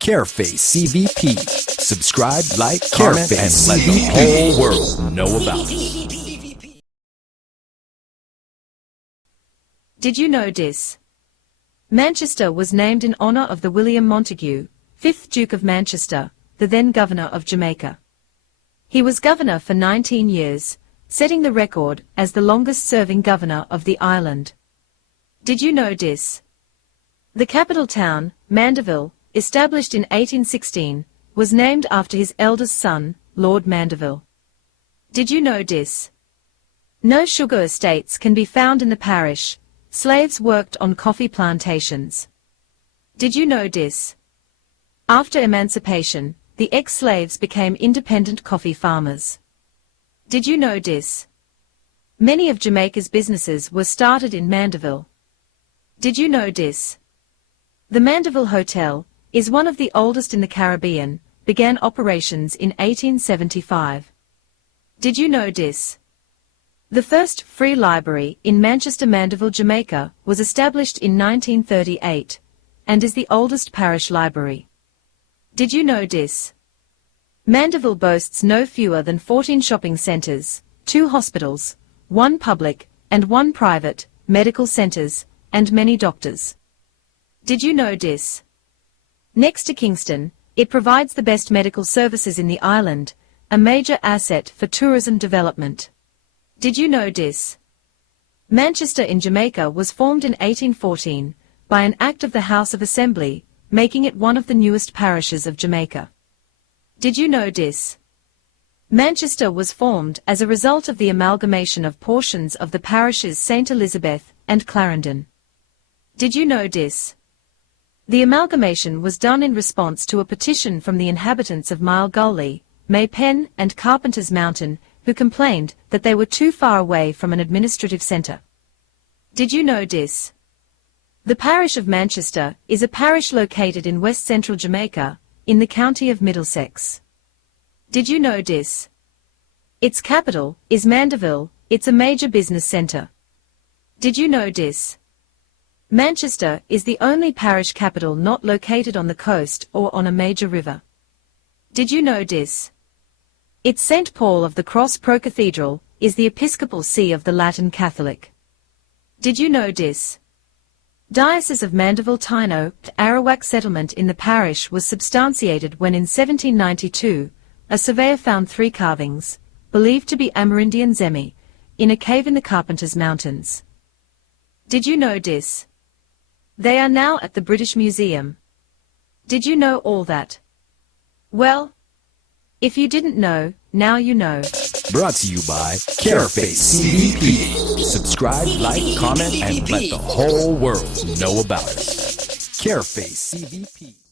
Careface CVP. Subscribe, like, comment, and let the whole world know about it. Did you know this? Manchester was named in honor of the William Montagu, 5th Duke of Manchester, the then governor of Jamaica. He was governor for 19 years, setting the record as the longest-serving governor of the island. Did you know this? The capital town, Mandeville, established in 1816, was named after his eldest son, Lord Mandeville. Did you know this? No sugar estates can be found in the parish. Slaves worked on coffee plantations. Did you know this? After emancipation, the ex-slaves became independent coffee farmers. Did you know this? Many of Jamaica's businesses were started in Mandeville. Did you know this? The Mandeville Hotel is one of the oldest in the Caribbean, began operations in 1875. Did you know this? The first free library in Manchester, Mandeville, Jamaica, was established in 1938, and is the oldest parish library. Did you know this? Mandeville boasts no fewer than 14 shopping centres, 2 hospitals, 1 public, and 1 private, medical centres, and many doctors. Did you know this? Next to Kingston, it provides the best medical services in the island, a major asset for tourism development. Did you know this? Manchester in Jamaica was formed in 1814, by an act of the House of Assembly, making it one of the newest parishes of Jamaica. Did you know this? Manchester was formed as a result of the amalgamation of portions of the parishes St. Elizabeth and Clarendon. Did you know this? The amalgamation was done in response to a petition from the inhabitants of Mile Gully, May Pen and Carpenter's Mountain, who complained that they were too far away from an administrative centre. Did you know this? The parish of Manchester is a parish located in west-central Jamaica, in the county of Middlesex. Did you know this? Its capital is Mandeville. It's a major business centre. Did you know this? Manchester is the only parish capital not located on the coast or on a major river. Did you know this? Its St. Paul of the Cross Pro-Cathedral is the episcopal see of the Latin Catholic. Did you know this? Diocese of Mandeville-Tyno, Arawak settlement in the parish was substantiated when in 1792, a surveyor found 3 carvings, believed to be Amerindian Zemi, in a cave in the Carpenter's Mountains. Did you know this? They are now at the British Museum. Did you know all that? Well, if you didn't know, now you know. Brought to you by Careface CVP. Subscribe, like, comment, and let the whole world know about it. Careface CVP.